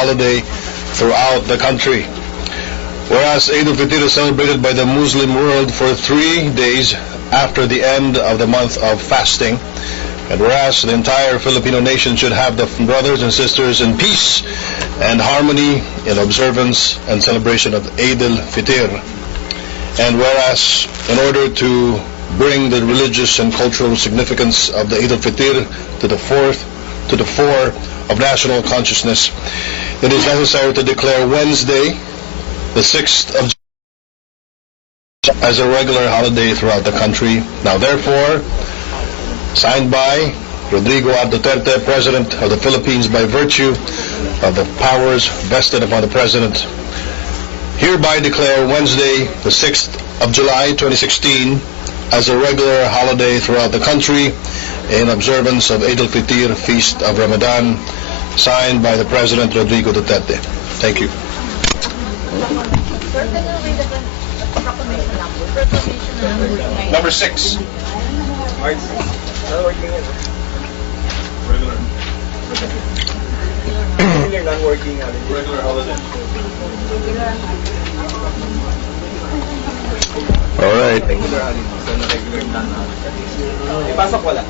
holiday throughout the country. Whereas Eid al-Fitr is celebrated by the Muslim world for 3 days after the end of the month of fasting, and whereas the entire Filipino nation should have the brothers and sisters in peace and harmony in observance and celebration of Eid al-Fitr, and whereas in order to bring the religious and cultural significance of the Eid al-Fitr to the fore of national consciousness, it is necessary to declare Wednesday, the 6th of July, as a regular holiday throughout the country. Now therefore, signed by Rodrigo R. Duterte, President of the Philippines, by virtue of the powers vested upon the President, hereby declare Wednesday, the 6th of July, 2016, as a regular holiday throughout the country in observance of Eid al-Fitr, Feast of Ramadan, signed by the President Rodrigo Duterte. Thank you. Number 6. Regular holiday. All right. Ipasok wala.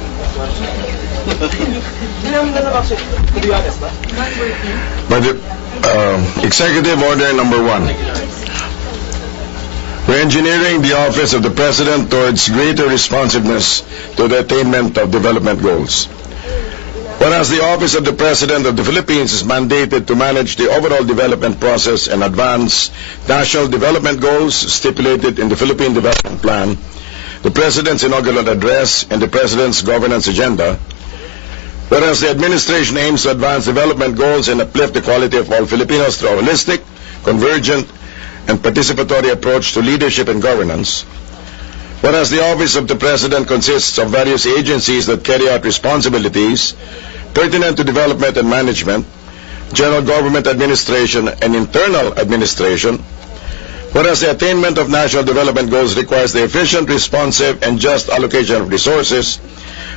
To be honest, ba? Executive Order number 1. Re-engineering the Office of the President towards greater responsiveness to the attainment of development goals. Whereas the Office of the President of the Philippines is mandated to manage the overall development process and advance national development goals stipulated in the Philippine Development Plan, the President's inaugural address, and the President's governance agenda. Whereas the administration aims to advance development goals and uplift the quality of all Filipinos through a holistic, convergent, and participatory approach to leadership and governance. Whereas the Office of the President consists of various agencies that carry out responsibilities pertinent to development and management, general government administration, and internal administration. Whereas the attainment of national development goals requires the efficient, responsive, and just allocation of resources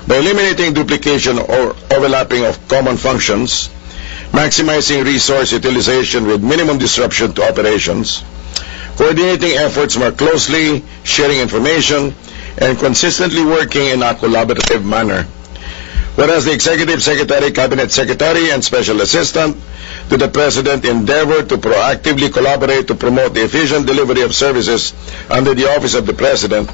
by eliminating duplication or overlapping of common functions, maximizing resource utilization with minimum disruption to operations, coordinating efforts more closely, sharing information, and consistently working in a collaborative manner. Whereas the Executive Secretary, Cabinet Secretary, and Special Assistant to the President endeavor to proactively collaborate to promote the efficient delivery of services under the Office of the President.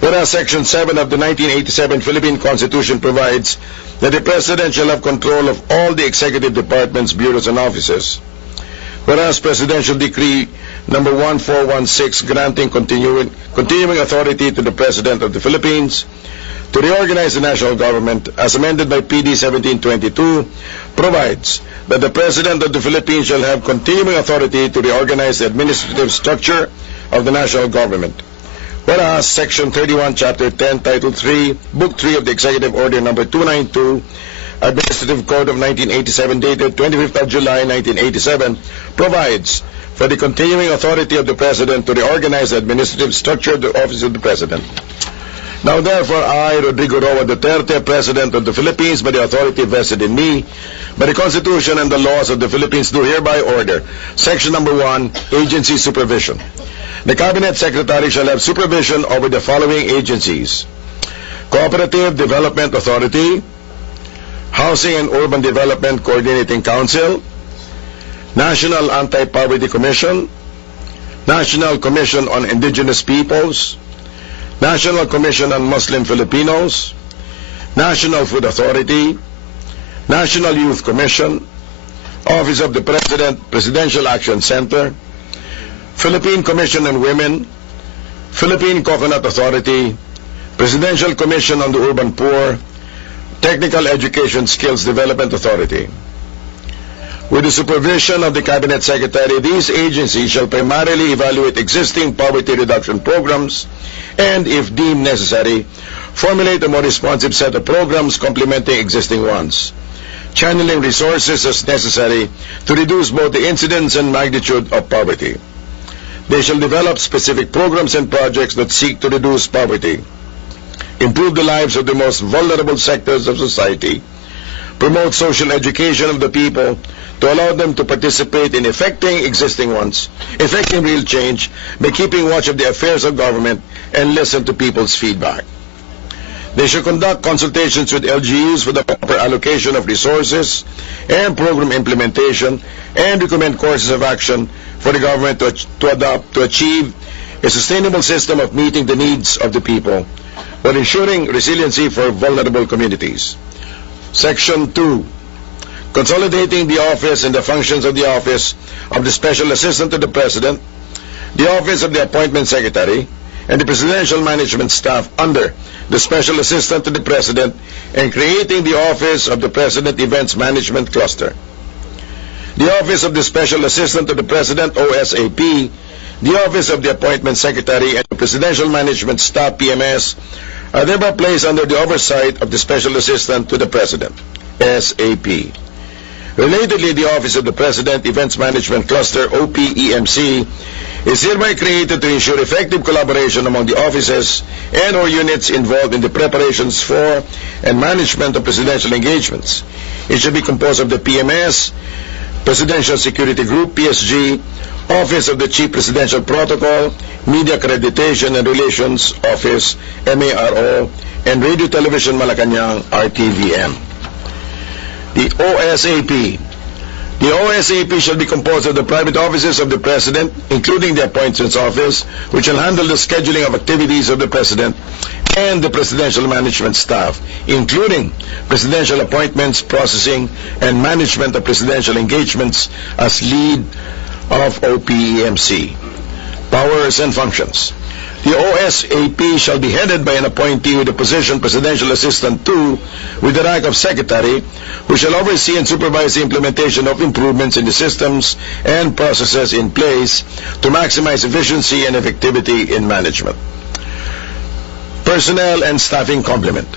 Whereas Section 7 of the 1987 Philippine Constitution provides that the President shall have control of all the executive departments, bureaus, and offices. Whereas Presidential Decree number 1416 granting continuing authority to the President of the Philippines to reorganize the national government, as amended by PD 1722, provides that the President of the Philippines shall have continuing authority to reorganize the administrative structure of the national government. Whereas Section 31, Chapter 10, Title 3, Book 3 of the Executive Order number 292, Administrative Code of 1987, dated 25th of July, 1987, provides for the continuing authority of the President to reorganize the administrative structure of the Office of the President. Now therefore, I, Rodrigo Roa Duterte, President of the Philippines, by the authority vested in me by the Constitution and the laws of the Philippines, do hereby order Section number 1, Agency Supervision. The Cabinet Secretary shall have supervision over the following agencies: Cooperative Development Authority, Housing and Urban Development Coordinating Council, National Anti-Poverty Commission, National Commission on Indigenous Peoples, National Commission on Muslim Filipinos, National Food Authority, National Youth Commission, Office of the President, Presidential Action Center, Philippine Commission on Women, Philippine Coconut Authority, Presidential Commission on the Urban Poor, Technical Education Skills Development Authority. With the supervision of the Cabinet Secretary, these agencies shall primarily evaluate existing poverty reduction programs and, if deemed necessary, formulate a more responsive set of programs complementing existing ones, channeling resources as necessary to reduce both the incidence and magnitude of poverty. They shall develop specific programs and projects that seek to reduce poverty, improve the lives of the most vulnerable sectors of society, promote social education of the people to allow them to participate in effecting real change by keeping watch of the affairs of government and listen to people's feedback. They should conduct consultations with LGUs for the proper allocation of resources and program implementation and recommend courses of action for the government to adopt to achieve a sustainable system of meeting the needs of the people while ensuring resiliency for vulnerable communities. Section 2. Consolidating the office and the functions of the Office of the Special Assistant to the President, the Office of the Appointment Secretary, and the Presidential Management Staff under the Special Assistant to the President, and creating the Office of the President Events Management Cluster. The Office of the Special Assistant to the President, OSAP, the Office of the Appointment Secretary, and the Presidential Management Staff, PMS, are thereby placed under the oversight of the Special Assistant to the President, SAP. Relatedly, the Office of the President Events Management Cluster, OPEMC, is hereby created to ensure effective collaboration among the offices and or units involved in the preparations for and management of presidential engagements. It should be composed of the PMS, Presidential Security Group, PSG, Office of the Chief Presidential Protocol, Media Accreditation and Relations Office, MARO, and Radio Television Malacanang, RTVM. The OSAP. The OSAP shall be composed of the private offices of the President, including the Appointments Office, which shall handle the scheduling of activities of the President, and the Presidential Management Staff, including presidential appointments, processing, and management of presidential engagements as lead of OPEMC. Powers and functions. The OSAP shall be headed by an appointee with the position Presidential Assistant to, with the rank of Secretary, who shall oversee and supervise the implementation of improvements in the systems and processes in place to maximize efficiency and effectivity in management. Personnel and staffing complement.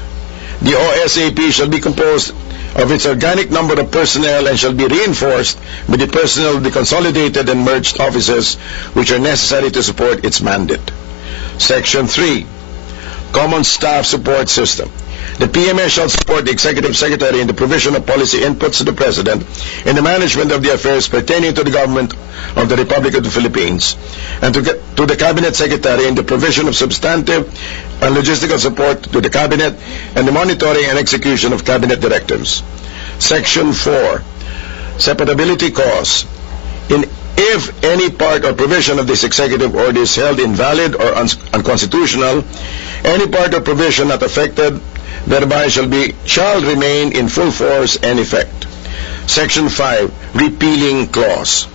The OSAP shall be composed of its organic number of personnel and shall be reinforced with the personnel of the consolidated and merged offices which are necessary to support its mandate. Section 3. Common Staff Support System. The PMS shall support the Executive Secretary in the provision of policy inputs to the President in the management of the affairs pertaining to the government of the Republic of the Philippines, and to the Cabinet Secretary in the provision of substantive and logistical support to the Cabinet and the monitoring and execution of Cabinet directives. Section 4. Separability cause. If any part or provision of this executive order is held invalid or unconstitutional, any part or provision not affected thereby shall remain in full force and effect. Section 5. Repealing clause.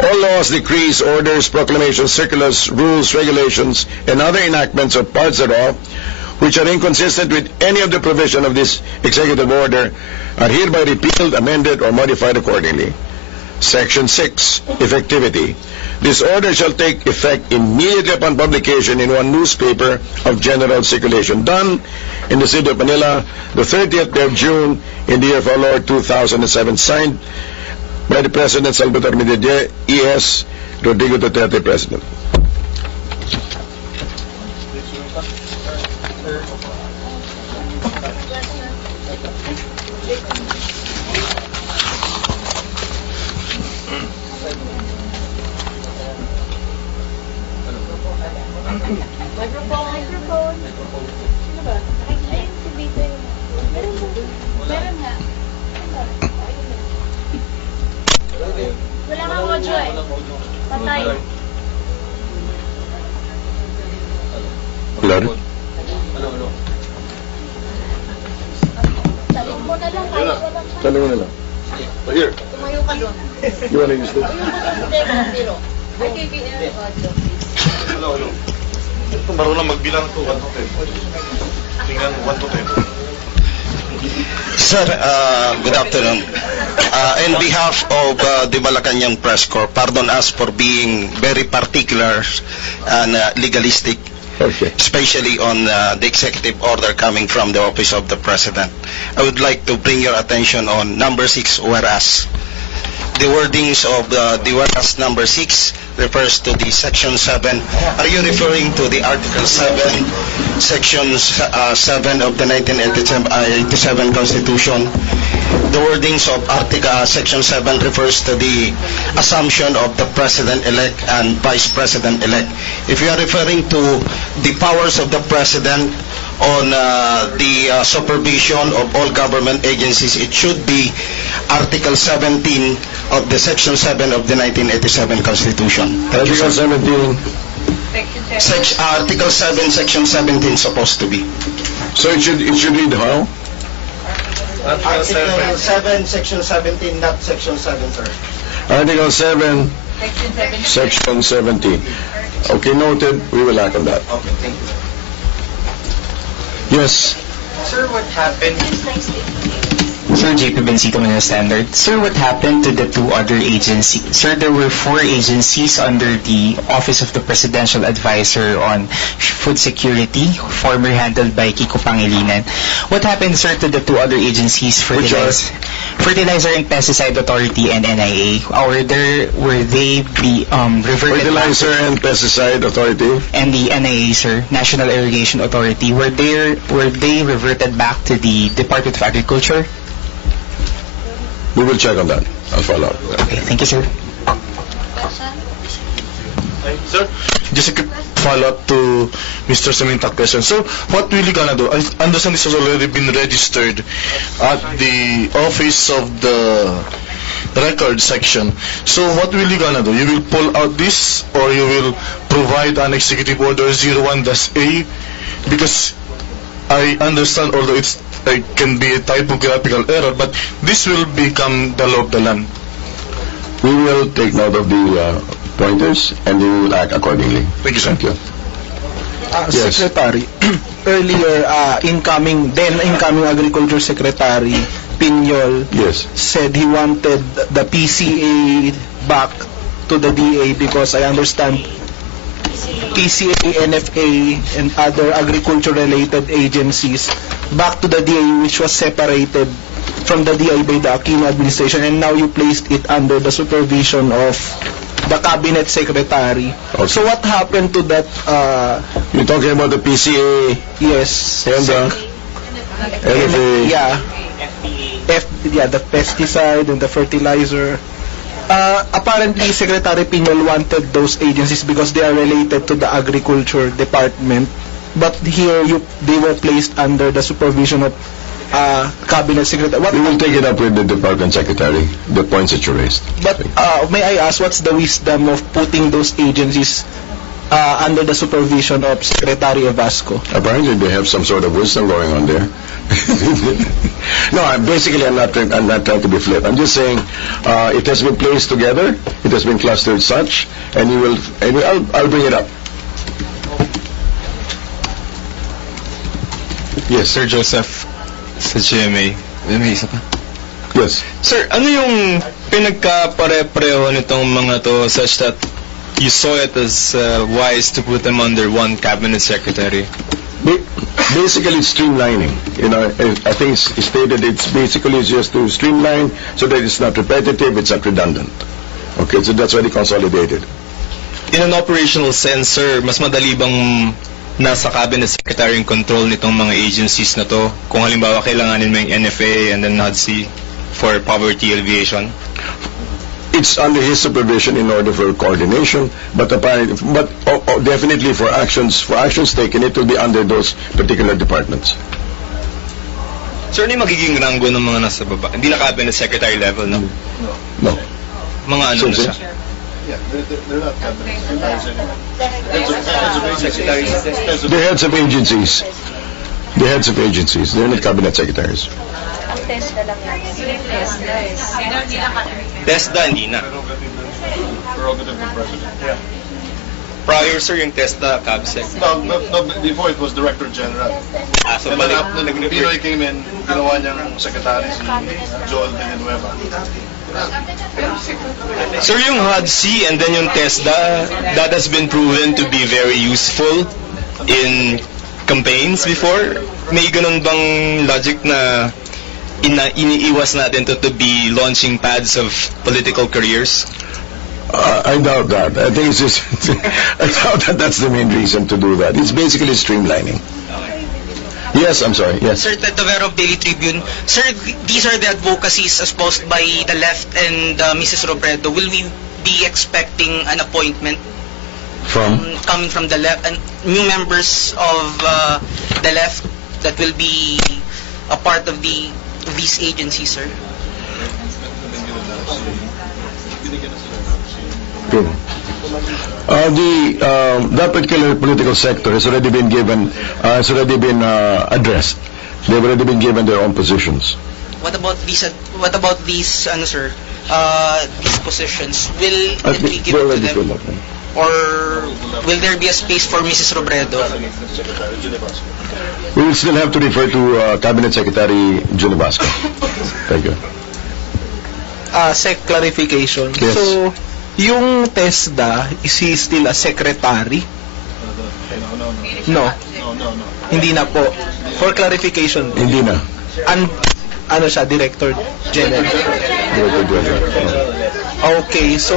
All laws, decrees, orders, proclamations, circulars, rules, regulations, and other enactments or parts thereof, which are inconsistent with any of the provision of this executive order, are hereby repealed, amended, or modified accordingly. Section 6. Effectivity. This order shall take effect immediately upon publication in one newspaper of general circulation, done in the City of Manila, the 30th day of June, in the year of our Lord 2007, signed by the President Salvador Medellín, E.S. Rodrigo Duterte, President. Microphone. Sino ba? Ayun, si Vito yun. Meron ba? Meron nga. Wala nga audio eh. Patay. Wala rin. Talong mo na lang. Kaya walang siya. Talo mo na lang. Here, Tumayo ka doon. you wanna use this? Tumayo ka doon. Hindi, biro. Ay, KBL audio, please. Hello. Ito marunong magbilang to 1 to 10. Tingnan 1 to 10. Sir, good afternoon. In behalf of the Malacanang Press Corps, pardon us for being very particular and legalistic, Okay. especially on the executive order coming from the Office of the President. I would like to bring your attention on number 6, whereas. The wordings of the whereas number 6 refers to the Section 7. Are you referring to the Article 7, Section 7 of the 1987 Constitution? The wordings of Section 7 refers to the assumption of the President-elect and Vice President-elect. If you are referring to the powers of the President on the supervision of all government agencies, it should be Article 17 of the Section 7 of the 1987 Constitution. Thank you, Article sir. 17. Article 7, Section 17 supposed to be. So it should read how? Article 7, Section 17, not Section 7, sir. Article 7, Section 17. Section 17. Okay, noted. We will act on that. Okay, thank you. Yes. Sir, what happened? Sir, JP Bencito, Manila Standard. Sir, what happened to the two other agencies? Sir, there were 4 agencies under the Office of the Presidential Advisor on Food Security, former handled by Kiko Pangilinan. What happened, sir, to the 2 other agencies, Fertilizer and Pesticide Authority and NIA? Were they reverted Fertilizer back and Pesticide Authority. and the NIA, sir, National Irrigation Authority, were they reverted back to the Department of Agriculture? We will check on that. I'll follow up. Okay, thank you, sir. Sir, just a quick follow-up to Mr. Semintak question. So, what will you gonna do? I understand this has already been registered at the office of the record section. So, what will you gonna do? You will pull out this, or you will provide an executive order 01-A? Because I understand, although it can be a typographical error, but this will become the law of the land. We will take note of the pointers and we will act accordingly. Thank you, sir. Thank you. Yes. Secretary, earlier, incoming Agriculture Secretary Piñol Yes. said he wanted the PCA back to the DA because I understand PCA, NFA, and other agriculture-related agencies back to the DA, which was separated from the DA by the Aquino administration, and now you placed it under the supervision of the Cabinet Secretary. Okay. So what happened to that, You're talking about the PCA yes, and the NFA. the pesticide and the fertilizer. Apparently, Secretary Piñol wanted those agencies because they are related to the Agriculture Department. But here, they were placed under the supervision of Cabinet Secretary. We will take it up with the Department Secretary, the points that you raised. But may I ask, what's the wisdom of putting those agencies under the supervision of Secretary Evasco? Apparently they have some sort of wisdom going on there. No, I'm not trying to be flip. I'm just saying it has been placed together, it has been clustered such, and I'll bring it up. Yes, Sir Joseph sa GMA. May isa pa. yes. Sir, ano yung pinagkapare-pareho nitong mga to such that you saw it as wise to put them under one cabinet secretary? Basically, it's streamlining. I think it's stated it's just to streamline so that it's not repetitive, it's not redundant. Okay, so that's why they consolidated. In an operational sense, sir, mas madali bang nasa cabinet secretary yung control nitong mga agencies na to? Kung halimbawa kailanganin mo yung NFA and then NHDC for poverty alleviation? It's under his supervision in order for coordination, but definitely for actions taken, it will be under those particular departments. Sir, ano yung magiging ranggo ng mga nasa baba? Hindi na cabinet secretary level, no? No. Mga ano na siya? They're heads of agencies. They're heads of agencies. They're not cabinet secretaries. Ang test na lang natin. TESDA, hindi na. Prerogative of the President. Yeah. Prior, sir, yung TESDA, CABSEC. No, before it was Director General. So, And balik. then nung Pinoy came in, ginawa niyang secretary si Joel Villanueva. Sir, yung HUD-C and then yung TESDA, that has been proven to be very useful in campaigns before. May ganun bang logic na iniiwas natin to be launching pads of political careers? I doubt that. I think it's just, I doubt that that's the main reason to do that. It's basically streamlining. Yes, I'm sorry, yes. Sir, the Vero Daily Tribune. Sir, these are the advocacies espoused by the left and Mrs. Robredo. Will we be expecting an appointment From? coming from the left and new members of the left that will be a part of these agencies, sir? That particular political sector has already been given, addressed. They've already been given their own positions. What about these, ano, sir? These positions, will it be given to them? Or will there be a space for Mrs. Robredo? We will still have to refer to Cabinet Secretary June Vasco. Thank you. Sec clarification. Yes. So, yung TESDA, is he still a secretary? No. Hindi na po. For clarification, Hindi na. ano siya, Director General. Okay, so,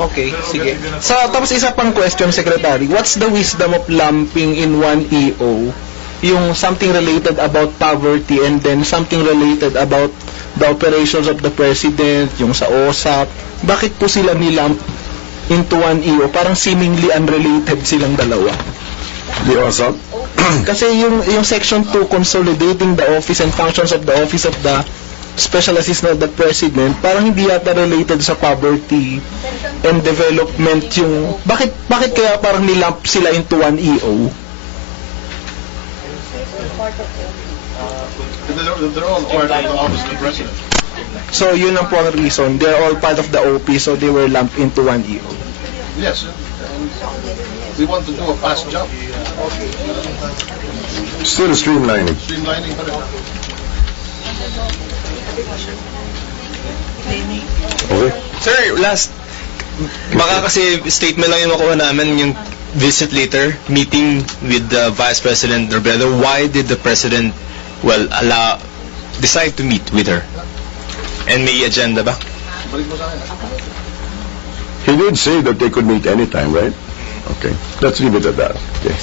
okay, sige. So, tapos isa pang question, Secretary. What's the wisdom of lumping in one EO yung something related about poverty and then something related about the operations of the President, yung sa OSAP? Bakit po sila nilump into one EO? Parang seemingly unrelated silang dalawa. The OSAP? Kasi yung Section 2 consolidating the office and functions of the office of the Special Assistant of the President, parang hindi yata related sa poverty and development yung... Bakit kaya parang nilump sila into one EO? They're all part of the office of the president. So yun ang po ang reason. They're all part of the OP, so they were lumped into one EO. Yes, and we want to do a fast job. Still streamlining. Streamlining pa rin. Okay. Sir, last, baka kasi statement lang yung makuha namin, yung visit later, meeting with the Vice President Robredo. Why did the President, decide to meet with her? And may agenda ba? He did say that they could meet anytime, right? Okay. Let's leave it at that. Okay.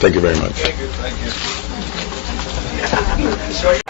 Thank you very much. Thank you.